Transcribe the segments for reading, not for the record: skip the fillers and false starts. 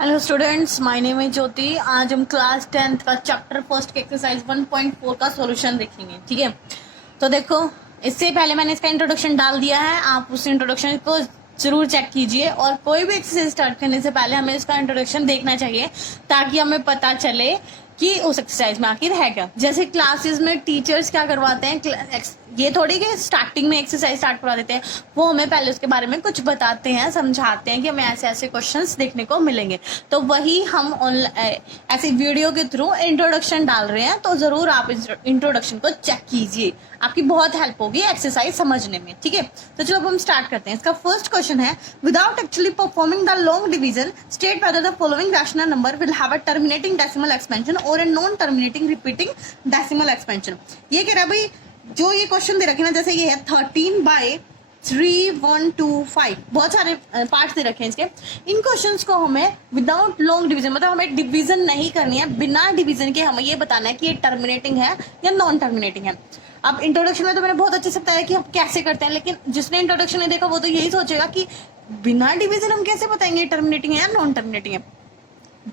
Hello students, my name है ज्योति। आज हम क्लास 10th का चैप्टर फर्स्ट के एक्सरसाइज 1.4 का सॉल्यूशन देखेंगे। ठीक है, तो देखो, इससे पहले मैंने इसका इंट्रोडक्शन डाल दिया है, आप उस इंट्रोडक्शन को जरूर चेक कीजिए। और कोई भी एक्सरसाइज स्टार्ट करने से पहले हमें इसका इंट्रोडक्शन देखना चाहिए ताकि हमें पता चले कि उस एक्सरसाइज में आखिर है क्या। जैसे क्लासेस में टीचर्स क्या करवाते हैं, ये थोड़ी कि स्टार्टिंग में एक्सरसाइज स्टार्ट करवा देते हैं, वो हमें पहले उसके बारे में कुछ बताते हैं, समझाते हैं कि हमें ऐसे ऐसे क्वेश्चंस देखने को मिलेंगे। तो वही हम ऐसे वीडियो के थ्रू इंट्रोडक्शन डाल रहे हैं, तो जरूर आप इस इंट्रोडक्शन को चेक कीजिए, आपकी बहुत हेल्प होगी एक्सरसाइज समझने में। ठीक है, तो चलो अब हम स्टार्ट करते हैं। इसका फर्स्ट क्वेश्चन है, without actually performing the long division state whether the following rational number will have a terminating decimal expansion और a non terminating repeating decimal expansion. ये कह रहा है भाई, जो ये क्वेश्चन दे रखे ना, जैसे ये है 13/3, 1, 2, 5, बहुत सारे पार्ट्स दे रखे हैं इसके। इन क्वेश्चंस को हमें विदाउट लॉन्ग डिवीजन, मतलब हमें डिवीजन नहीं करनी है, बिना डिवीजन के हमें ये बताना है कि ये टर्मिनेटिंग है या नॉन टर्मिनेटिंग है। अब इंट्रोडक्शन में तो मैंने बहुत अच्छे से बताया कि हम कैसे करते हैं, लेकिन जिसने इंट्रोडक्शन नहीं देखा वो तो यही सोचेगा कि बिना डिवीजन हम कैसे बताएंगे टर्मिनेटिंग है या नॉन टर्मिनेटिंग है।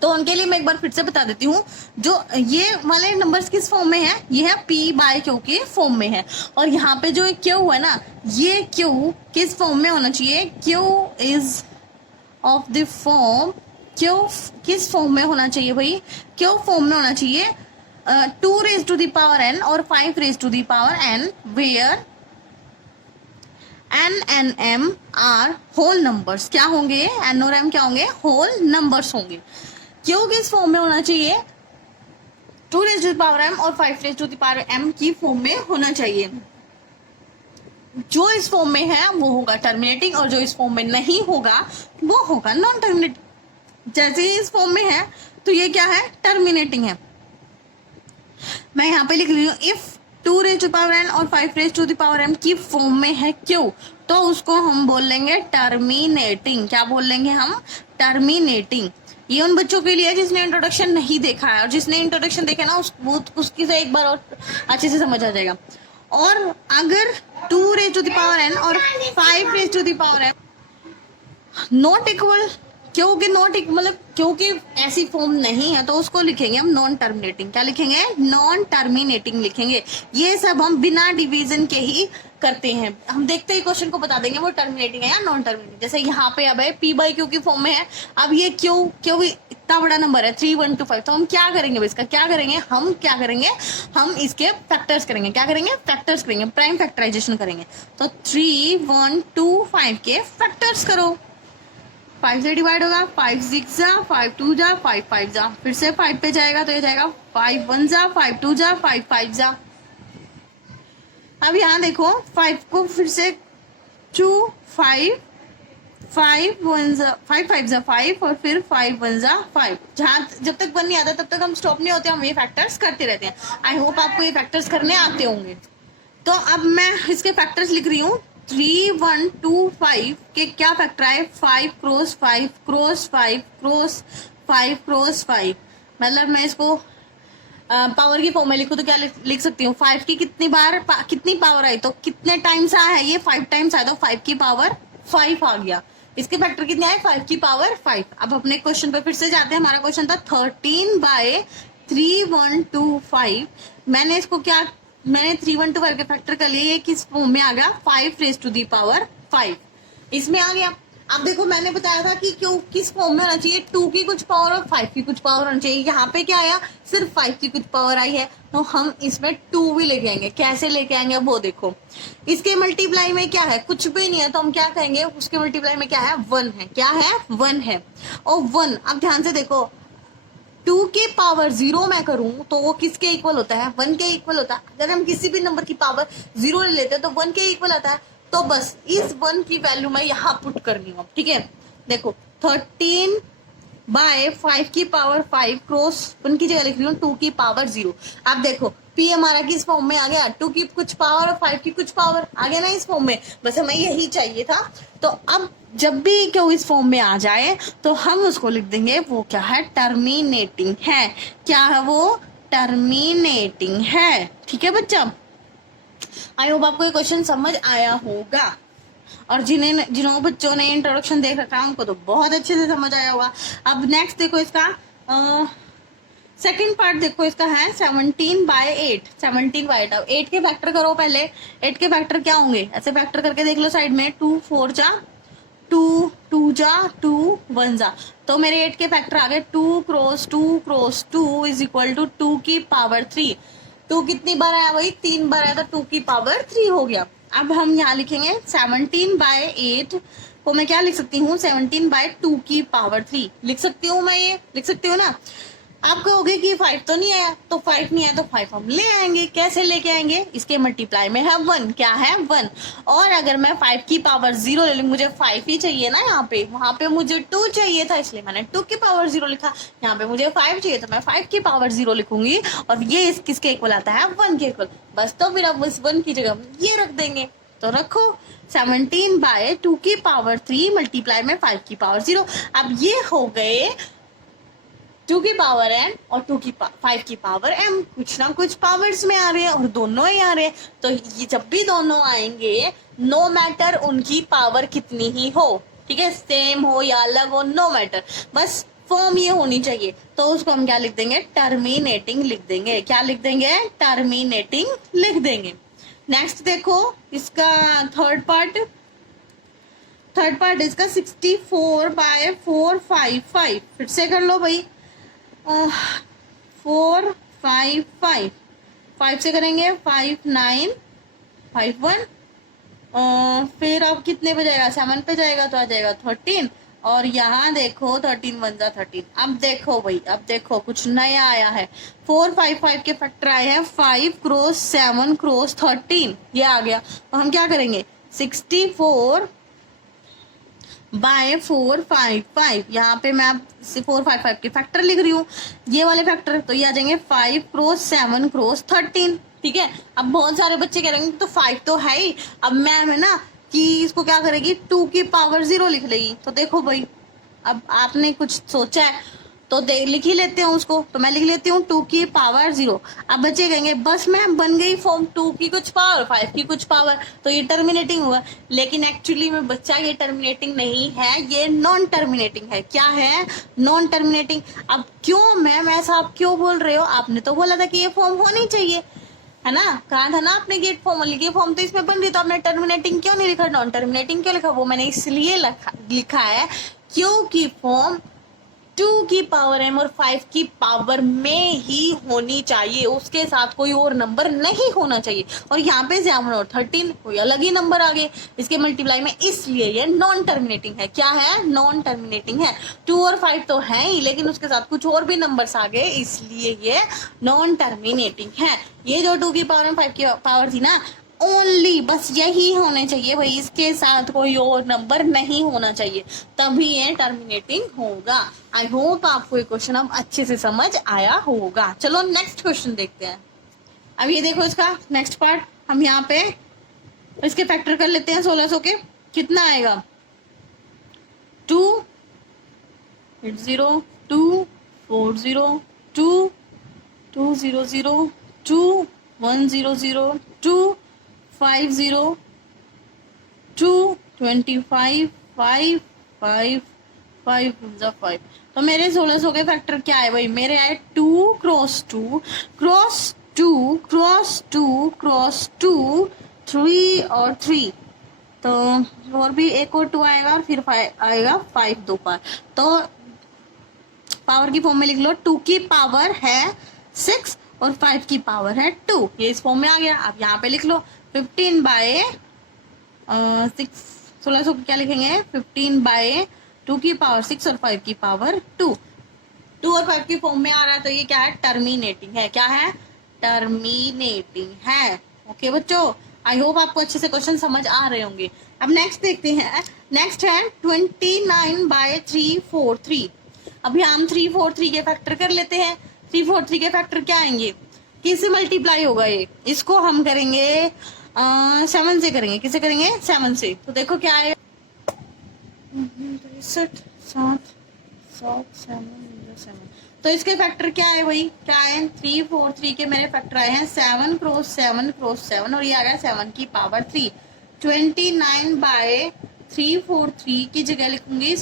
तो उनके लिए मैं एक बार फिर से बता देती हूँ, जो ये वाले नंबर्स किस फॉर्म में है, ये है P/Q के फॉर्म में है। और यहाँ पे जो Q है ना, ये Q किस फॉर्म में होना चाहिए, Q is of the form, Q किस फॉर्म में होना चाहिए भाई, Q फॉर्म में होना चाहिए 2 raised to the power n और 5 raised to the power n, where n and m are whole numbers. क्या होंगे, n और m क्या होंगे, होल नंबर्स होंगे। क्यों किस फॉर्म में होना चाहिए, 2 raised to the power m और 5 raised to the power m की फॉर्म में होना चाहिए। जो इस फॉर्म में है वो होगा टर्मिनेटिंग, और जो इस फॉर्म में नहीं होगा वो होगा नॉन टर्मिनेटिंग। जैसे ही इस फॉर्म में है तो ये क्या है, टर्मिनेटिंग है। मैं यहाँ पे लिख रही हूँ, if 2 raised to the power n और 5 raised to the power m की फॉर्म में है क्यों, तो उसको हम बोल लेंगे टर्मिनेटिंग। क्या बोल लेंगे हम, टर्मिनेटिंग। ये उन बच्चों के लिए जिसने इंट्रोडक्शन नहीं देखा है, और जिसने इंट्रोडक्शन देखा ना उसकी से एक बार और अच्छे से समझ आ जाएगा। और अगर 2 raised to the power n और 5 raised to the power m not equal, क्योंकि नॉट मतलब क्योंकि ऐसी फॉर्म नहीं है, तो उसको लिखेंगे हम नॉन टर्मिनेटिंग। क्या लिखेंगे, नॉन टर्मिनेटिंग लिखेंगे। ये सब हम बिना डिवीजन के ही करते हैं, हम देखते ही क्वेश्चन को बता देंगे वो टर्मिनेटिंग है या नॉन टर्मिनेटिंग। जैसे यहाँ पे अब है P/Q की फॉर्म में है, अब ये क्यों इतना बड़ा नंबर है 3, 1, 2, 5, तो हम क्या करेंगे, इसका क्या करेंगे, हम इसके फैक्टर्स करेंगे। क्या करेंगे, फैक्टर्स करेंगे, प्राइम फैक्टराइजेशन करेंगे। तो 3, 1, 2, 5 के फैक्टर्स करो। 5 से डिवाइड होगा, 5 6 जा, 5 2 जा, 5 5 जा, फिर से 5 पे जाएगा तो ये जाएगा 5 1 जा, 5 2 जा, 5 5 जा। अब यहाँ देखो, 5 को फिर से 2 5 5 1 जा, 5 5 जा 5, और फिर 5 1 जा 5। जहाँ जब तक 1 नहीं आता तब तक हम स्टॉप नहीं होते, हम ये फैक्टर्स करते रहते हैं। आई होप आपको ये फैक्टर्स करने आते होंगे। तो अब मैं इसके फैक्टर्स लिख रही हूँ। 3 1 2 5 के क्या फैक्टर आए, 5 क्रॉस 5 क्रॉस 5 क्रॉस 5 क्रॉस 5। मतलब मैं इसको पावर की फॉर्म में लिखूं तो क्या लिख सकती हूँ, 5 की कितनी पावर आई, तो कितने टाइम्स आया है, ये 5 टाइम्स आया, तो 5 की पावर 5 आ गया। इसके फैक्टर कितने आए, 5 की पावर 5। अब अपने क्वेश्चन पे फिर से जाते हैं। हमारा क्वेश्चन था 13/3 1 2 5। मैंने 3 1 2 5 के फैक्टर कर लिए, ये किस फॉर्म में आ गया, 5 raised to the power 5 इसमें आ गया। अब देखो, मैंने बताया था कि क्यों किस फॉर्म में होना चाहिए, 2 की कुछ पावर और 5 की कुछ पावर होनी चाहिए। यहाँ पे क्या आया, सिर्फ 5 की कुछ पावर आई है, तो हम इसमें 2 भी लेके आएंगे। कैसे लेके आएंगे वो देखो, इसके मल्टीप्लाई में क्या है, कुछ भी नहीं है, तो हम क्या कहेंगे, उसके मल्टीप्लाई में क्या है, 1 है। क्या है, 1 है। और 1, अब ध्यान से देखो, 2 की पावर 0 मैं करूं तो वो किसके इक्वल होता है, 1 के इक्वल होता है। अगर हम किसी भी नंबर की पावर 0 ले लेते हैं तो 1 के इक्वल आता है। तो बस इस 1 की वैल्यू मैं यहाँ पुट करनी हूँ। ठीक है, देखो 13/5 की पावर 5 क्रॉस 1 की जगह लिख रही हूँ 2 की पावर 0। अब देखो, P हमारा किस फॉर्म में आ गया, 2 की कुछ पावर और 5 की कुछ पावर आ गया ना इस फॉर्म में। बस हमें यही चाहिए था। तो अब जब भी क्यों इस फॉर्म में आ जाए तो हम उसको लिख देंगे, वो क्या है, टर्मिनेटिंग है। क्या है वो, टर्मिनेटिंग है। ठीक है बच्चा, आई होप आपको ये क्वेश्चन समझ आया होगा। और जिन्होंने बच्चों ने इंट्रोडक्शन देख रखा है उनको तो बहुत अच्छे से समझ आया होगा। अब नेक्स्ट देखो इसका सेकंड पार्ट देखो, इसका है 17/8। 17/8। अब 8 के फैक्टर करो पहले। 8 के फैक्टर क्या होंगे, ऐसे फैक्टर करके देख लो साइड में। 2 4 जा 2, 2 जा 2, 1 जा। तो मेरे 8 के फैक्टर आ गए 2 cross 2 cross 2 is equal to 2 की पावर 3। 2 कितनी बार आया भाई, 3 बार आया, तो 2 की पावर 3 हो गया। अब हम यहाँ लिखेंगे 17/8 को मैं क्या लिख सकती हूँ, 17/2 की पावर 3 लिख सकती हूँ मैं, ये लिख सकती हूँ ना। आप कहोगे कि 5 तो नहीं आया, तो 5 नहीं आया तो 5 हम ले आएंगे। कैसे लेके आएंगे, इसके मल्टीप्लाई में है 1। क्या है 1। और अगर मैं 5 की पावर 0 ले लूँ, मुझे 5 ही चाहिए ना यहाँ पे, वहां पे मुझे 2 चाहिए था इसलिए मैंने 2 की पावर 0 लिखा। यहाँ पे मुझे 5 चाहिए तो मैं 5 की पावर 0 लिखूंगी, और ये किसके इक्वल आता है, 1 के इक्वल। बस तो फिर अब इस 1 की जगह ये रख देंगे। तो रखो 17/2 की पावर 3 मल्टीप्लाई में 5 की पावर 0। अब ये हो गए 2 की पावर n और 5 की पावर m। कुछ ना कुछ पावर्स में आ रहे हैं और दोनों ही आ रहे हैं, तो ये जब भी दोनों आएंगे, नो मैटर उनकी पावर कितनी ही हो, ठीक है, सेम हो या अलग हो, नो मैटर, बस फॉर्म ये होनी चाहिए। तो उसको हम क्या लिख देंगे, टर्मिनेटिंग लिख देंगे। क्या लिख देंगे, टर्मिनेटिंग लिख देंगे। नेक्स्ट देखो इसका थर्ड पार्ट इसका 64/455। फिर से कर लो भाई, 4 5 5 5 से करेंगे 5 9 5 1। फिर अब कितने पे जाएगा, 7 पे जाएगा तो आ जाएगा 13। और यहाँ देखो 13 1 जा 13। अब देखो भाई, अब देखो कुछ नया आया है। 4 5 5 के फैक्टर आए हैं 5 क्रॉस 7 क्रॉस 13, ये आ गया। तो हम क्या करेंगे, 64/455। यहाँ पे मैं अब 455 के फैक्टर लिख रही हूँ, ये वाले फैक्टर, तो ये आ जाएंगे 5 क्रॉस 7 क्रॉस 13। ठीक है। अब बहुत सारे बच्चे कह रहे तो 5 तो है ही। अब मैम है ना कि इसको क्या करेगी, 2 की पावर 0 लिख लेगी। तो देखो भाई, अब आपने कुछ सोचा है तो लिख ही लेते हैं उसको। तो मैं लिख लेती हूँ 2 की पावर 0। अब बच्चे कहेंगे बस मैम बन गई फॉर्म, 2 की कुछ पावर 5 की कुछ पावर, तो ये टर्मिनेटिंग हुआ। लेकिन एक्चुअली में बच्चा ये टर्मिनेटिंग नहीं है, ये नॉन टर्मिनेटिंग है। क्या है, नॉन टर्मिनेटिंग। अब क्यों मैम ऐसा आप क्यों बोल रहे हो, आपने तो बोला था कि ये फॉर्म होनी चाहिए, है ना, कहा था ना आपने गेट फॉर्म, ये फॉर्म तो इसमें बन रही, तो आपने टर्मिनेटिंग क्यों नहीं लिखा, नॉन टर्मिनेटिंग क्यों लिखा। वो मैंने इसलिए लिखा है क्योंकि फॉर्म 2 की पावर m और 5 की पावर में ही होनी चाहिए, उसके साथ कोई और नंबर नहीं होना चाहिए। और यहाँ पे 7 और 13 कोई अलग ही नंबर आ गए इसके मल्टीप्लाई में, इसलिए ये नॉन टर्मिनेटिंग है। क्या है, नॉन टर्मिनेटिंग है। 2 और 5 तो है ही, लेकिन उसके साथ कुछ और भी नंबर्स आ गए, इसलिए ये नॉन टर्मिनेटिंग है। ये जो 2 की पावर में 5 की पावर थी ना, ओनली बस यही होने चाहिए भाई, इसके साथ कोई और नंबर नहीं होना चाहिए, तभी ये टर्मिनेटिंग होगा। आई होप आपको ये क्वेश्चन अब अच्छे से समझ आया होगा। चलो नेक्स्ट क्वेश्चन देखते हैं। अब ये देखो इसका नेक्स्ट पार्ट, हम यहाँ पे इसके फैक्टर कर लेते हैं 1600 के। कितना आएगा, 2 0 2 4 0 2 2 0 0 2 1 0 0 2 5 0 2 25 5 5 5 5। तो मेरे 1600 के फैक्टर क्या है भाई, मेरे आए 2 क्रॉस 2 क्रॉस 2 क्रॉस 2 क्रॉस 2 3 और 3। तो और भी एक और 2 आएगा और फिर 5 आएगा, 5 2 पावर। तो पावर की फॉर्म में लिख लो, 2 की पावर है 6 और 5 की पावर है 2। ये इस फॉर्म में आ गया। अब यहाँ पे लिख लो 15/6, 1600 क्या लिखेंगे, 15/2 की पावर 6 और 5 की पावर 2। 2 और 5 की फॉर्म में आ रहा है, तो ये क्या है, टर्मिनेटिंग है। क्या है, टर्मिनेटिंग है। ओके बच्चों, आई होप आपको अच्छे से क्वेश्चन समझ आ रहे होंगे। अब नेक्स्ट देखते हैं। नेक्स्ट है 29/343। अभी हम 343 के फैक्टर कर लेते हैं। 343 के फैक्टर क्या आएंगे, किससे मल्टीप्लाई होगा ये, इसको हम करेंगे 7 से करेंगे। किसे करेंगे, 7 से। तो देखो क्या है, 63 7 7 7। तो इसके फैक्टर क्या है भाई, क्या है, 343 के मेरे फैक्टर आए हैं 7 क्रॉस 7 क्रॉस 7 और ये आ गया 7 की पावर 3। 29/343 की जगह लिखूंगी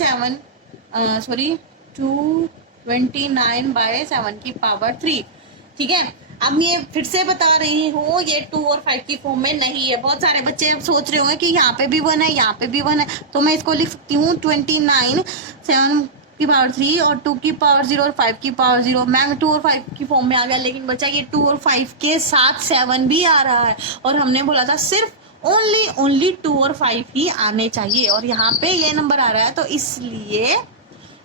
229/7 की पावर 3। ठीक है, अब ये फिर से बता रही हूँ, ये 2 और 5 की फॉर्म में नहीं है। बहुत सारे बच्चे सोच रहे होंगे कि यहाँ पे भी 1 है, यहाँ पे भी 1 है, तो मैं इसको लिख सकती हूँ 29 7 की पावर 3 और 2 की पावर 0 और 5 की पावर 0। मैम 2 और 5 की फॉर्म में आ गया, लेकिन बच्चा ये 2 और 5 के साथ 7 भी आ रहा है, और हमने बोला था सिर्फ ओनली 2 और 5 ही आने चाहिए, और यहाँ पे ये नंबर आ रहा है, तो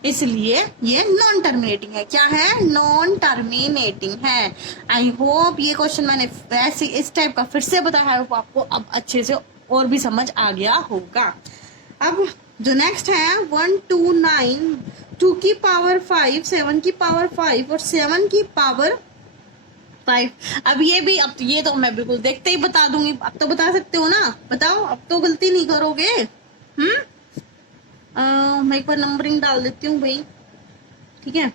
इसलिए ये नॉन टर्मिनेटिंग है। क्या है? नॉन टर्मिनेटिंग है। आई होप ये क्वेश्चन मैंने वैसे इस टाइप का फिर से बताया है, आपको अब अच्छे से और भी समझ आ गया होगा। अब जो नेक्स्ट है 129, 2 की पावर 5, 7 की पावर 5 और 7 की पावर 5। अब ये भी, अब ये तो मैं बिल्कुल देखते ही बता दूंगी। अब तो बता सकते हो ना, बताओ, अब तो गलती नहीं करोगे। मैं एक बार नंबरिंग डाल देती हूँ भाई, ठीक है।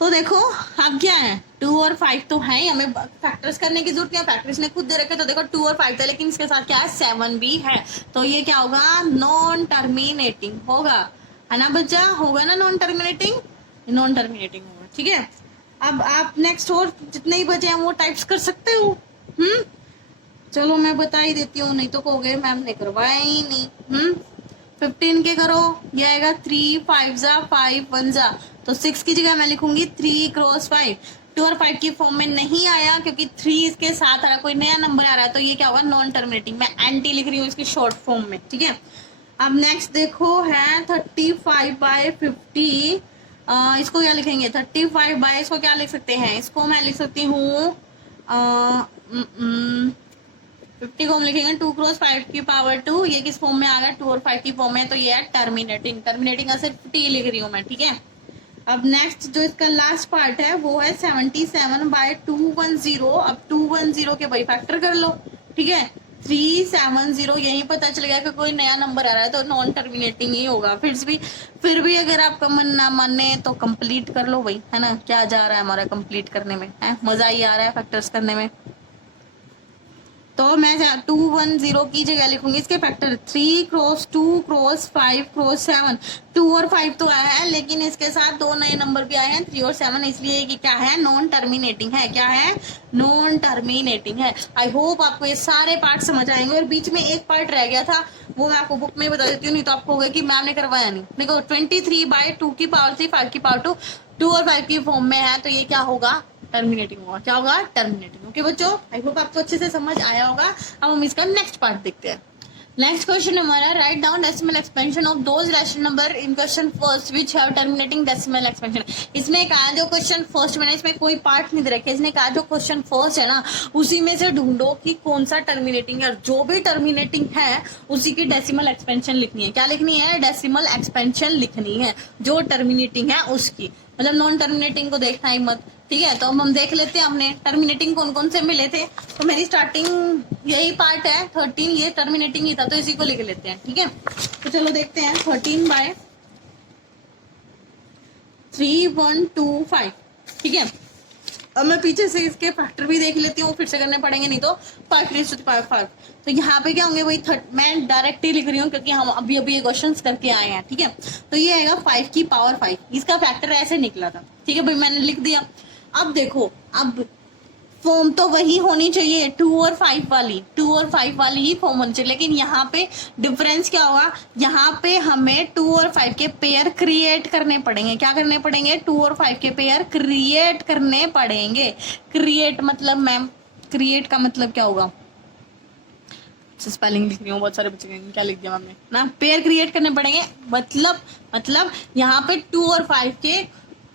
तो देखो अब क्या है, 2 और 5 तो है ही, हमें फैक्टर्स करने की जरूरत नहीं है, फैक्टर्स ने खुद दे रखे। तो देखो 2 और 5 था, लेकिन इसके साथ क्या है, 7 भी है, तो ये क्या होगा, नॉन टर्मिनेटिंग होगा, है ना बच्चा? होगा ना नॉन टर्मिनेटिंग, नॉन टर्मिनेटिंग होगा। ठीक है, अब आप नेक्स्ट और जितने ही बचे हैं वो टाइप्स कर सकते हो। चलो मैं बता ही देती हूँ, नहीं तो कहोगे मैम ने करवाया ही नहीं। 15 के करो, ये आएगा 3 5 जा 5 1 जा, तो 6 की जगह मैं लिखूंगी 3 क्रॉस 5। 2 और 5 की फॉर्म में नहीं आया क्योंकि 3 इसके साथ आ रहा, कोई नया नंबर आ रहा है, तो ये क्या होगा, नॉन टर्मिनेटिंग। मैं एंटी लिख रही हूँ इसकी शॉर्ट फॉर्म में। ठीक है, अब नेक्स्ट देखो है 35/50। इसको क्या लिखेंगे, 35 बाय, इसको क्या लिख सकते हैं, इसको मैं लिख सकती हूँ 50 को हम लिखेंगे 2 क्रॉस 5 की पावर 2। ये किस फॉर्म में आ गया, 2 और 5 की फॉर्म में, तो ये है टर्मिनेटिंग। टर्मिनेटिंग का सिर्फ टी लिख रही हूँ मैं। ठीक है, अब नेक्स्ट जो इसका लास्ट पार्ट है वो है 77/210। अब 210 के भाई फैक्टर कर लो। ठीक है, 370, यही पता चल गया कि कोई नया नंबर आ रहा है, तो नॉन टर्मिनेटिंग ही होगा। फिर भी अगर आपका मन ना माने तो कंप्लीट कर लो भाई, है ना। क्या जा रहा है हमारा कंप्लीट करने में, है मजा ही आ रहा है फैक्टर्स करने में। तो मैं 210 की जगह लिखूंगी इसके फैक्टर 3 क्रॉस 2 क्रॉस 5 क्रॉस 7। 2 और 5 तो आया है, लेकिन इसके साथ 2 नए नंबर भी आए हैं, 3 और 7, इसलिए कि क्या है, नॉन टर्मिनेटिंग है। क्या है, नॉन टर्मिनेटिंग है। आई होप आपको ये सारे पार्ट समझ आएंगे, और बीच में एक पार्ट रह गया था, वो मैं आपको बुक में बता देती हूँ, नहीं तो आपको होगा कि मैम ने करवाया नहीं। देखो 23/2 की पावर 3 5 की पावर 2, 2 और 5 की फॉर्म में है, तो ये क्या होगा, टर्मिनेटिंग होगा। क्या होगा, टर्मिनेटिंग। ओके बच्चों, आई होप आपको अच्छे से समझ आया होगा। अब हम इसका नेक्स्ट पार्ट देखते हैं। नेक्स्ट क्वेश्चन हमारा, write down decimal expansion of those rational number in question first which have terminating decimal expansion. इसमें कहा जो क्वेश्चन फर्स्ट में, इसमें कोई पार्ट नहीं दे रखे, इसने कहा जो क्वेश्चन फर्स्ट है ना, उसी में से ढूंढो कि कौन सा टर्मिनेटिंग है, और जो भी टर्मिनेटिंग है उसी की डेसिमल एक्सपेंशन लिखनी है। क्या लिखनी है, डेसिमल एक्सपेंशन लिखनी है, जो टर्मिनेटिंग है उसकी, मतलब नॉन टर्मिनेटिंग को देखना ही मत। ठीक है, तो अब हम देख लेते हैं हमने टर्मिनेटिंग कौन कौन से मिले थे। तो मेरी स्टार्टिंग यही पार्ट है 13, ये टर्मिनेटिंग ही था, तो इसी को लिख लेते हैं। ठीक है, तो चलो देखते हैं 13/3125। ठीक है, अब मैं पीछे से इसके फैक्टर भी देख लेती हूँ, फिर से करने पड़ेंगे, नहीं तो 5 तो यहाँ पे क्या होंगे भाई, मैं डायरेक्ट ही लिख रही हूँ क्योंकि हम अभी ये क्वेश्चन करके आए हैं। ठीक है, तो ये आएगा 5 की पावर 5, इसका फैक्टर ऐसे निकला था। ठीक है भाई, मैंने लिख दिया। अब देखो, अब फॉर्म तो वही होनी चाहिए, 2 और 5 वाली ही फॉर्म होनी चाहिए, लेकिन यहाँ पे डिफरेंस क्या होगा, यहाँ पे हमें 2 और 5 के पेयर क्रिएट करने पड़ेंगे। क्या करने पड़ेंगे, 2 और 5 के पेयर क्रिएट करने पड़ेंगे। क्रिएट मतलब मैम, क्रिएट का मतलब क्या होगा, स्पेलिंग लिख रही हूँ, बहुत सारे बच्चे कहेंगे क्या लिख दिया मैम ने ना। पेयर क्रिएट करने पड़ेंगे, मतलब यहाँ पे 2 और 5 के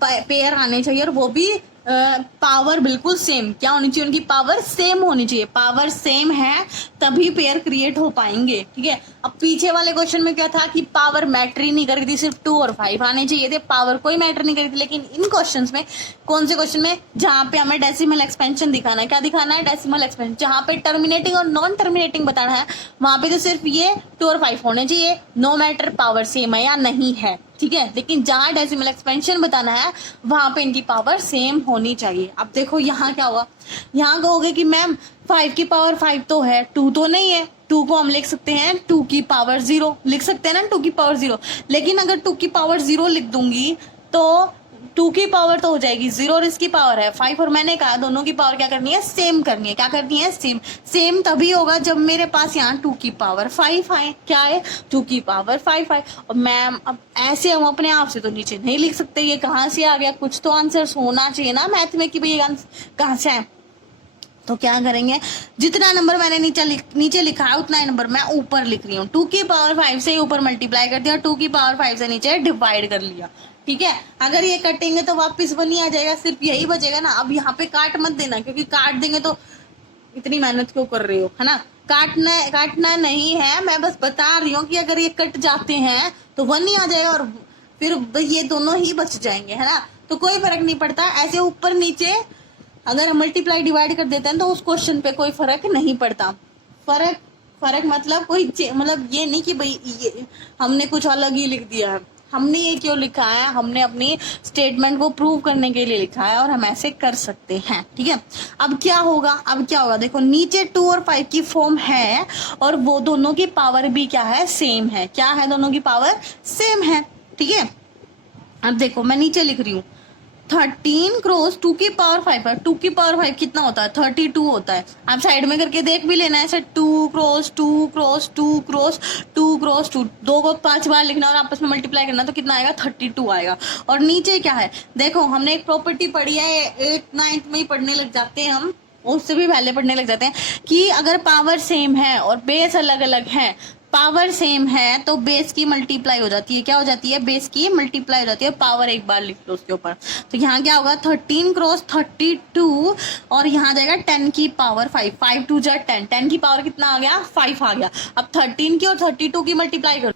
पेयर आने चाहिए, और वो भी पावर बिल्कुल सेम। क्या होनी चाहिए, उनकी पावर सेम होनी चाहिए। पावर सेम है तभी पेयर क्रिएट हो पाएंगे। ठीक है, अब पीछे वाले क्वेश्चन में क्या था कि पावर मैटर ही नहीं कर रही थी, सिर्फ 2 और 5 आने चाहिए थे, पावर कोई मैटर नहीं कर रही थी। लेकिन इन क्वेश्चंस में, कौन से क्वेश्चन में, जहां पे हमें डेसिमल एक्सपेंशन दिखाना है, क्या दिखाना है, डेसिमल एक्सपेंशन, जहां पे टर्मिनेटिंग और नॉन टर्मिनेटिंग बताना है, वहां पे तो सिर्फ ये 2 और 5 होने चाहिए, नो मैटर पावर सेम है या नहीं है। ठीक है, लेकिन जहां डेसिमल एक्सपेंशन बताना है वहां पे इनकी पावर सेम होनी चाहिए। अब देखो यहाँ क्या होगा, यहाँ कहोगे कि मैम 5 की पावर 5 तो है, 2 तो नहीं है। 2 को हम लिख सकते हैं 2 की पावर 0, लिख सकते हैं ना 2 की पावर 0। लेकिन अगर 2 की पावर 0 लिख दूंगी तो 2 की पावर तो हो जाएगी 0 और इसकी पावर है 5, और मैंने कहा दोनों की पावर क्या करनी है, सेम करनी है। क्या करनी है, सेम। सेम तभी होगा जब मेरे पास यहाँ 2 की पावर 5 आए। क्या है, 2 की पावर 5 आए। और मैम अब ऐसे हम अपने आप से तो नीचे नहीं लिख सकते, ये कहाँ से आ गया, कुछ तो आंसर होना चाहिए ना मैथ में कि भाई ये कहाँ से है। तो क्या करेंगे, जितना नंबर मैंने नीचे लिखा है उतना ही नंबर मैं ऊपर लिख रही हूँ। 2 की पावर 5 से ऊपर मल्टीप्लाई कर दिया, 2 की पावर 5 से नीचे डिवाइड कर लिया। ठीक है, अगर ये कटेंगे तो वापस 1 ही आ जाएगा, सिर्फ यही बचेगा ना। अब यहाँ पे काट मत देना, क्योंकि काट देंगे तो इतनी मेहनत क्यों कर रहे हो, है ना। काटना नहीं है, मैं बस बता रही हूँ कि अगर ये कट जाते हैं तो 1 ही आ जाएगा और फिर ये दोनों ही बच जाएंगे, है ना। तो कोई फर्क नहीं पड़ता, ऐसे ऊपर नीचे अगर हम मल्टीप्लाई डिवाइड कर देते हैं तो उस क्वेश्चन पे कोई फर्क नहीं पड़ता। फर्क मतलब कोई मतलब ये नहीं कि भाई ये हमने कुछ अलग ही लिख दिया है। हमने ये क्यों लिखा है, हमने अपनी स्टेटमेंट को प्रूव करने के लिए लिखा है और हम ऐसे कर सकते हैं। ठीक है, अब क्या होगा, देखो नीचे 2 और 5 की फॉर्म है और वो दोनों की पावर भी क्या है, सेम है। क्या है, दोनों की पावर सेम है। ठीक है, अब देखो मैं नीचे लिख रही हूँ 13 क्रॉस 2 की पावर 5 है। 2 की पावर 5 कितना होता है, 32 होता है। आप साइड में करके देख भी लेना है, ऐसे 2 क्रॉस 2 क्रॉस 2 क्रॉस 2 क्रॉस 2, 2 को 5 बार लिखना और आपस में मल्टीप्लाई करना तो कितना आएगा, 32 आएगा। और नीचे क्या है, देखो हमने एक प्रॉपर्टी पढ़ी है, 8th 9th में ही पढ़ने लग जाते हैं हम, उससे भी पहले पढ़ने लग जाते हैं कि अगर पावर सेम है और बेस अलग अलग है, पावर सेम है तो बेस की मल्टीप्लाई हो जाती है। क्या हो जाती है, बेस की मल्टीप्लाई हो जाती है, पावर एक बार लिख लो उसके ऊपर। तो यहाँ क्या होगा, 13 क्रॉस 32 और यहाँ जाएगा 10 की पावर 5, 5 2 जा 10, 10 की पावर कितना आ गया, 5 आ गया। अब 13 की और 32 की मल्टीप्लाई करो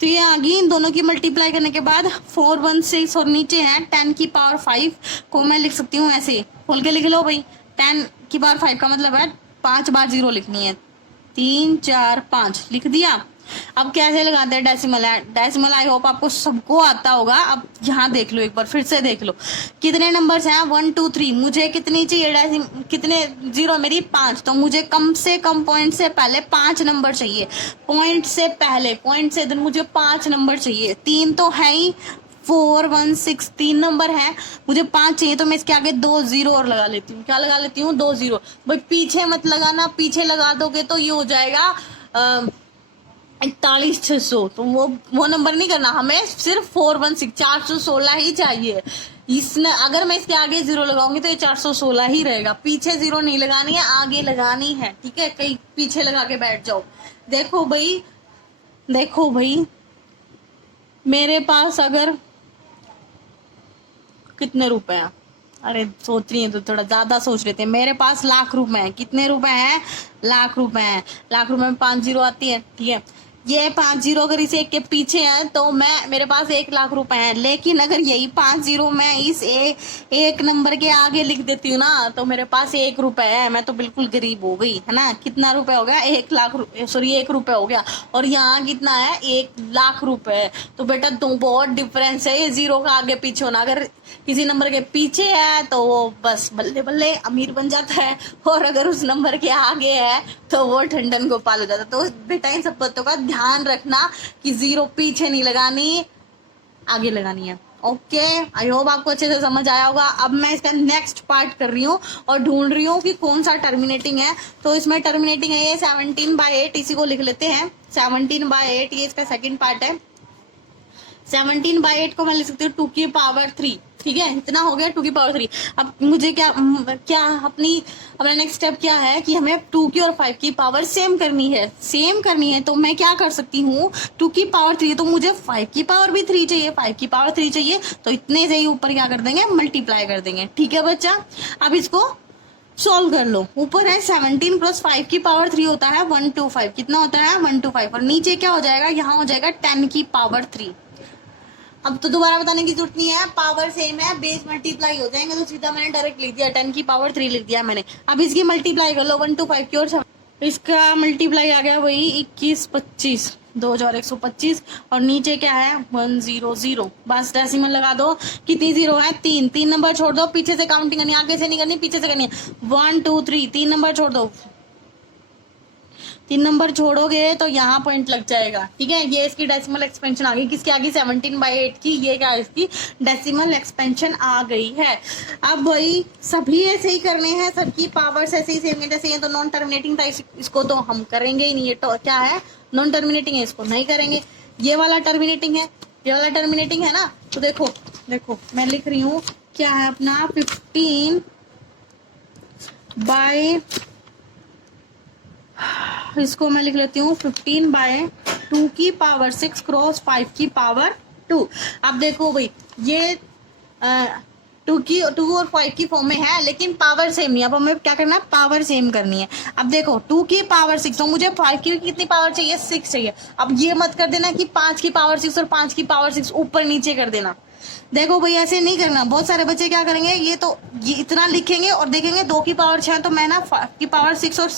तो ये आ गई, इन दोनों की मल्टीप्लाई करने के बाद 416 और नीचे है 10 की पावर 5 को मैं लिख सकती हूँ ऐसे, खोल के लिख लो भाई। 10 की पावर 5 का मतलब है 5 बार 0 लिखनी है, 3 4 5 लिख दिया। अब कैसे लगाते हैं डेसिमल है, डेसिमल आई होप आपको सबको आता होगा। अब यहाँ देख लो, एक बार फिर से देख लो कितने नंबर्स हैं, 1 2 3। मुझे कितनी चाहिए कितने जीरो, मेरी 5, तो मुझे कम से कम पॉइंट से पहले 5 नंबर चाहिए। पॉइंट से पहले, पॉइंट से इधर मुझे 5 नंबर चाहिए। 3 तो है ही, 4 1 6 3 नंबर है, मुझे 5 चाहिए, तो मैं इसके आगे 2 0 और लगा लेती हूँ। क्या लगा लेती हूँ, 2 0। भाई पीछे मत लगाना, पीछे लगा दोगे तो ये हो जाएगा 41 600, तो वो नंबर नहीं करना, हमें सिर्फ 416 416 ही चाहिए। इसने अगर मैं इसके आगे 0 लगाऊंगी तो ये 416 ही रहेगा। पीछे 0 नहीं लगानी है, आगे लगानी है। ठीक है, कहीं पीछे लगा के बैठ जाओ। देखो भाई मेरे पास अगर कितने रुपए हैं, अरे सोच रही है तो थोड़ा ज्यादा सोच लेते हैं। मेरे पास लाख रुपए हैं। कितने रुपए हैं, लाख रुपए हैं। लाख रुपए में 5 0 आती है। ठीक है, ये 5 0 अगर इसे एक के पीछे है तो मेरे पास 1 लाख रुपए हैं। लेकिन अगर यही 5 0 मैं इस एक नंबर के आगे लिख देती हूँ ना तो मेरे पास 1 रुपए है, मैं तो बिल्कुल गरीब हो गई, है ना। कितना रुपए हो गया, 1 लाख सॉरी 1 रुपए हो गया। और यहाँ कितना है, 1 लाख रुपए। तो बेटा तो बहुत डिफरेंस है ये 0 का आगे पीछे होना। अगर किसी नंबर के पीछे है तो वो बस बल्ले बल्ले अमीर बन जाता है, और अगर उस नंबर के आगे है तो वो ठंडन गोपाल हो जाता है। तो बेटा इन सब बातों का ध्यान रखना कि 0 पीछे नहीं लगानी, आगे लगानी है। ओके, आई होप आपको अच्छे से समझ आया होगा। अब मैं इसका नेक्स्ट पार्ट कर रही हूँ और ढूंढ रही हूँ कि कौन सा टर्मिनेटिंग है। तो इसमें टर्मिनेटिंग है ये 17/8, इसी को लिख लेते हैं 17/8, ये इसका सेकंड पार्ट है। 17/8 को मैं लिख सकती हूँ 2 की पावर 3। ठीक है, इतना हो गया 2 की पावर 3। अब मुझे क्या अपना नेक्स्ट स्टेप क्या है कि हमें 2 की और 5 की पावर सेम करनी है। तो मैं क्या कर सकती हूँ, 2 की पावर 3 तो मुझे 5 की पावर भी 3 चाहिए, 5 की पावर 3 चाहिए, तो इतने से ही ऊपर क्या कर देंगे, मल्टीप्लाई कर देंगे। ठीक है बच्चा, अब इसको सॉल्व कर लो। ऊपर है 17 + 5 की पावर 3 होता है 125। कितना होता है, 125। और नीचे क्या हो जाएगा, यहाँ हो जाएगा 10 की पावर 3। अब तो दोबारा बताने की जरूरत नहीं है, पावर सेम है, बेस मल्टीप्लाई हो जाएंगे, तो सीधा मैंने डायरेक्ट लिख दिया 10 की पावर 3 लिख दिया मैंने। अब इसकी मल्टीप्लाई कर लो 1 2 5 की, और इसका मल्टीप्लाई आ गया वही 21 25 2125 और नीचे क्या है 100, बस डेसिमल लगा दो। कितनी जीरो है? 3। 3 नंबर छोड़ दो, पीछे से काउंटिंग करनी, आगे से नहीं करनी, पीछे से करनी है। 1 2 3, 3 नंबर छोड़ दो। 3 नंबर छोड़ोगे तो यहाँ पॉइंट लग जाएगा, ठीक है। ये इसकी डेसिमल एक्सपेंशन आ गई, किसकी आ गई? 17/8 की। ये क्या है? इसकी डेसिमल एक्सपेंशन आ गई है। अब भाई सभी ऐसे ही करने हैं, सबकी पावर्स ऐसे ही सेम है। जैसे ये तो नॉन टर्मिनेटिंग था, इसको तो हम करेंगे ही नहीं। ये तो क्या है? नॉन टर्मिनेटिंग है, इसको नहीं करेंगे। ये वाला टर्मिनेटिंग है, ये वाला टर्मिनेटिंग है ना। तो देखो देखो मैं लिख रही हूँ क्या है अपना 15 बाय, इसको मैं लिख लेती हूँ 15/2 की पावर 6 क्रॉस 5 की पावर 2। अब देखो भाई ये 2 और 5 की फॉर्म में है, लेकिन पावर सेम नहीं है। अब हमें क्या करना है? पावर सेम करनी है। अब देखो 2 की पावर 6, तो मुझे 5 की कितनी पावर चाहिए? 6 चाहिए। अब ये मत कर देना कि 5 की पावर 6 और 5 की पावर 6 ऊपर नीचे कर देना। देखो भाई ऐसे नहीं करना। बहुत सारे बच्चे क्या करेंगे, ये इतना लिखेंगे और देखेंगे 2 की पावर 6 तो मैं ना 5 की पावर 6 और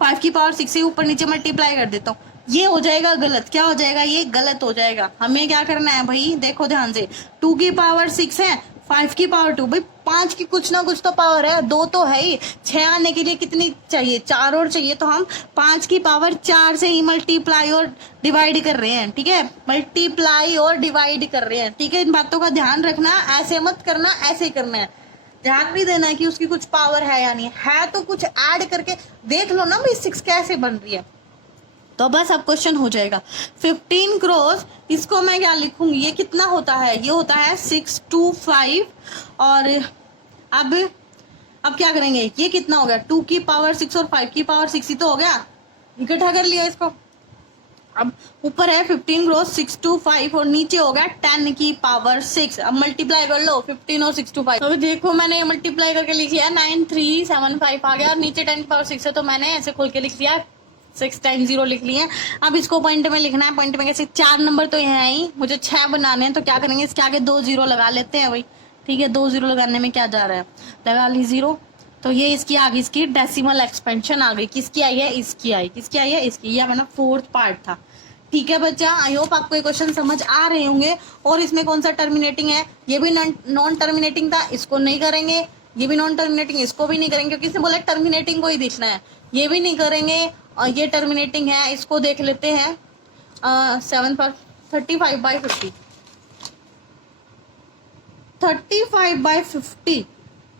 5 की पावर 6 से ऊपर नीचे मल्टीप्लाई कर देता हूँ। ये हो जाएगा गलत। क्या हो जाएगा? ये गलत हो जाएगा। हमें क्या करना है भाई? देखो ध्यान से, 2 की पावर 6 है, 5 की पावर 2। भाई 5 की कुछ ना कुछ तो पावर है, 2 तो है ही। 6 आने के लिए कितनी चाहिए? 4 और चाहिए। तो हम 5 की पावर 4 से ही मल्टीप्लाई और डिवाइड कर रहे हैं, ठीक है। मल्टीप्लाई और डिवाइड कर रहे हैं, ठीक है। इन बातों का ध्यान रखना, ऐसे मत करना, ऐसे करना है। ध्यान भी देना है कि उसकी कुछ पावर है या नहीं है। तो कुछ ऐड करके देख लो ना भाई 6 कैसे बन रही है, तो बस अब क्वेश्चन हो जाएगा। 15 क्रॉस, इसको मैं क्या लिखूंगी? ये कितना होता है? ये होता है 6 2 5। और अब क्या करेंगे? ये कितना हो गया? 2 की पावर 6 और 5 की पावर 6 ही तो हो गया। इकट्ठा कर लिया इसको। अब ऊपर है 15 क्रॉस 6 2 5 और नीचे हो गया 10 की पावर 6। अब मल्टीप्लाई कर लो 15 और 6 2 5। तो देखो मैंने मल्टीप्लाई करके लिख लिया 9375 आ गया, और नीचे 10 की पावर 6 है तो मैंने ऐसे खोल के लिख लिया 6 टाइम्स 0 लिख लिए। अब इसको पॉइंट में लिखना है। पॉइंट में कैसे? 4 नंबर तो है ही, मुझे 6 बनाने हैं। तो क्या करेंगे? इसके आगे 2 0 लगा लेते हैं भाई, ठीक है। 2 0 लगाने में क्या जा रहा है? लगा ली 0। तो ये इसकी आ गई, इसकी डेसिमल एक्सपेंशन आ गई। किसकी आई है? इसकी आई। किसकी आई है? इसकी। ये मैंने 4th पार्ट था, ठीक है बच्चा। आई होप आपको ये क्वेश्चन समझ आ रहे होंगे। और इसमें कौन सा टर्मिनेटिंग है? ये भी नॉन टर्मिनेटिंग था, इसको नहीं करेंगे। ये भी नॉन टर्मिनेटिंग, इसको भी नहीं करेंगे, क्योंकि इसने बोला टर्मिनेटिंग को ही देखना है। ये भी नहीं करेंगे। और ये टर्मिनेटिंग है, इसको देख लेते हैं 7 पर 35/50, 35/50,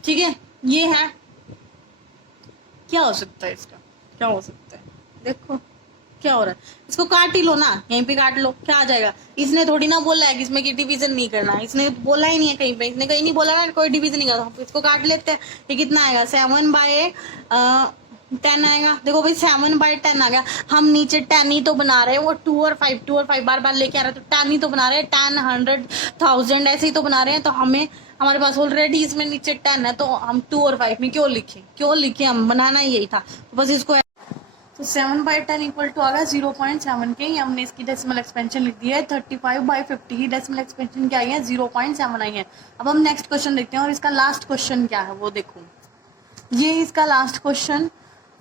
ठीक है। ये है, क्या हो सकता है इसका? क्या हो सकता है? देखो क्या हो रहा है। इसको काट ही लो ना, यहीं पे काट लो, क्या आ जाएगा? इसने थोड़ी ना बोला है कि इसमें की डिवीजन नहीं करना, इसने बोला ही नहीं है कहीं पे। इसने कहीं नहीं बोला है कोई डिवीजन नहीं करना। इसको काट लेते हैं। ये कितना आएगा? 7/10 आएगा। देखो भाई 7/10 आ गया। हम नीचे 10 ही तो बना रहे हैं, वो 2 और 5 बार बार लेके आ रहे हैं, तो 10 ही तो बना रहे हैं। 10 100 1000 ऐसे ही तो बना रहे हैं। तो हमारे पास ऑलरेडी इसमें नीचे 10 है, तो हम 2 और 5 में क्यों लिखे? हम बनाना ही यही था। तो बस इसको, तो 7/10 इक्वल टू आ गया 0.7 के। हमने इसकी डेसिमल एक्सपेंशन लिख दी है। 35/50 की डेसिमल एक्सपेंशन क्या आई है? 0.7 आई है। अब हम नेक्स्ट क्वेश्चन देखते हैं, और इसका लास्ट क्वेश्चन क्या है वो देखो। ये इसका last question,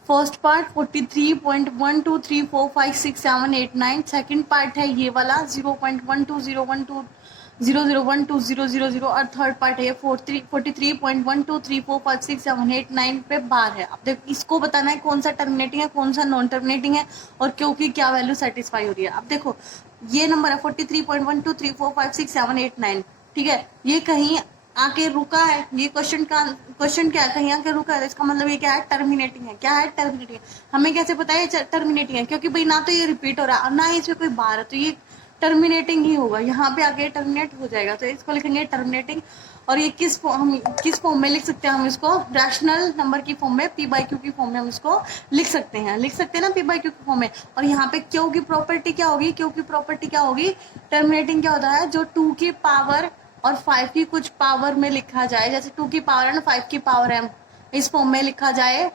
first part 43.123456789, second part है ये वाला 0.12012001000, और थर्ड पार्ट है 43.123456789 पे बार है। अब देखो इसको बताना है कौन सा टर्मिनेटिंग है, कौन सा नॉन टर्मिनेटिंग है, और क्योंकि क्या वैल्यू सेटिस्फाई हो रही है। अब देखो ये नंबर है 43.123456789, ठीक है। ये कहीं आके रुका है। ये क्वेश्चन क्या है? कहीं आके रुका है, इसका मतलब ये क्या है? टर्मिनेटिंग है। क्या है? टर्मिनेटिंग है। हमें कैसे पता है टर्मिनेटिंग है? क्योंकि भाई ना तो ये रिपीट हो रहा है और ना ही इसमें कोई बार है, तो ये टर्मिनेटिंग ही होगा। यहाँ पे आके टर्मिनेट हो जाएगा, तो इसको लिखेंगे टर्मिनेटिंग। और ये किस फॉर्म में लिख सकते हैं? हम इसको रैशनल नंबर की फॉर्म में, p/q की फॉर्म में हम इसको लिख सकते हैं ना p/q की फॉर्म में। और यहाँ पे क्यू की प्रॉपर्टी क्या होगी? क्यू की प्रॉपर्टी क्या होगी? टर्मिनेटिंग क्या होता है? जो 2 की पावर और 5 की कुछ पावर में लिखा जाए, जैसे 2 की पावर है ना, 5 की पावर है, इस फॉर्म में लिखा जाए,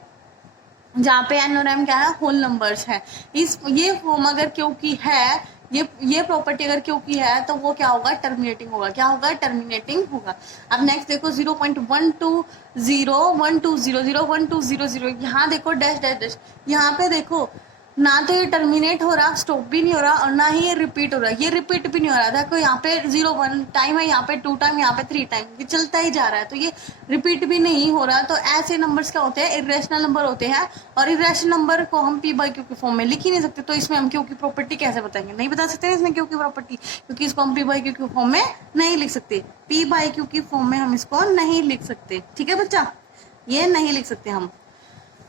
जहाँ पे एन और एम क्या है? होल नंबर्स है। ये फॉर्म अगर क्यू की है, ये प्रॉपर्टी अगर क्यू की है, तो वो क्या होगा? टर्मिनेटिंग होगा। क्या होगा? टर्मिनेटिंग होगा। अब नेक्स्ट देखो 0.1201200 यहाँ देखो डैश डैश डैश, यहाँ पे देखो ना तो ये टर्मिनेट हो रहा, स्टॉप भी नहीं हो रहा, और ना ही ये रिपीट हो रहा है। ये रिपीट भी नहीं हो रहा। देखो यहाँ पे 0 1 टाइम है, यहाँ पे 2 टाइम, यहाँ पे 3 टाइम, ये चलता ही जा रहा है। तो ये रिपीट भी नहीं हो रहा। तो ऐसे नंबर्स क्या होते हैं, इरेशनल नंबर होते हैं। और इरेशनल नंबर को हम पी बाई क्यू के फॉर्म में लिख ही नहीं सकते। तो इसमें हम क्यू की प्रॉपर्टी कैसे बताएंगे, नहीं बता सकते इसमें क्यू की प्रॉपर्टी, क्योंकि इसको हम पी बाई क्यू के फॉर्म में नहीं लिख सकते। पी बाई क्यू की फॉर्म में हम इसको नहीं लिख सकते। ठीक है बच्चा, ये नहीं लिख सकते हम।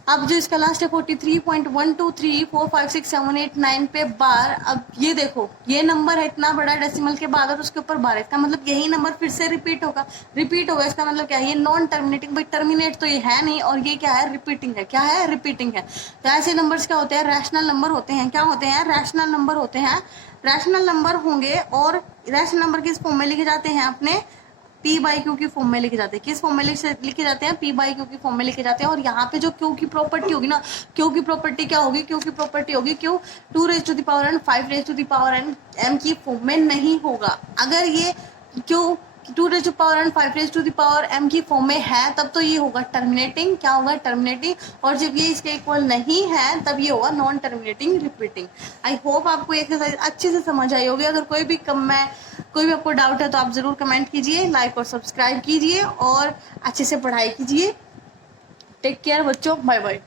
अब जो इसका लास्ट है 43.1 2 3 4 5 6 7 8 9 पे बार। अब ये देखो, ये नंबर है इतना बड़ा डेसिमल के बाद और उसके ऊपर बार, इसका मतलब यही नंबर फिर से रिपीट होगा। रिपीट होगा इसका मतलब क्या है, ये नॉन टर्मिनेटिंग, भाई टर्मिनेट तो ये है नहीं, और ये क्या है, रिपीटिंग है। क्या है, रिपीटिंग है। तो ऐसे नंबर्स क्या होते हैं, रैशनल नंबर होते हैं। क्या होते हैं, रैशनल नंबर होते हैं। रैशनल नंबर होंगे, और रैशनल नंबर किस फॉर्म में लिखे जाते हैं, अपने पी बाई क्यू की फॉर्म में लिखे जाते हैं। किस फॉर्म में लिखे जाते हैं, पी बाई क्यू की फॉर्म में लिखे जाते हैं। और यहाँ पे जो क्यू की प्रॉपर्टी होगी ना, क्यू की प्रॉपर्टी क्या होगी, क्यू की प्रॉपर्टी होगी Q 2 raise to the power n 5 raise to the power n m की फॉर्म में नहीं होगा। अगर ये Q 2 raise to power n 5 raise to the power m की फॉर्म में है, तब तो ये होगा टर्मिनेटिंग। क्या होगा, टर्मिनेटिंग। और जब ये इसके इक्वल नहीं है, तब ये होगा non terminating, repeating. I hope आपको एक्सरसाइज अच्छे से समझ आई होगी। अगर कोई भी आपको डाउट है तो आप जरूर कमेंट कीजिए, लाइक और सब्सक्राइब कीजिए, और अच्छे से पढ़ाई कीजिए। टेक केयर बच्चों, बाय बाय।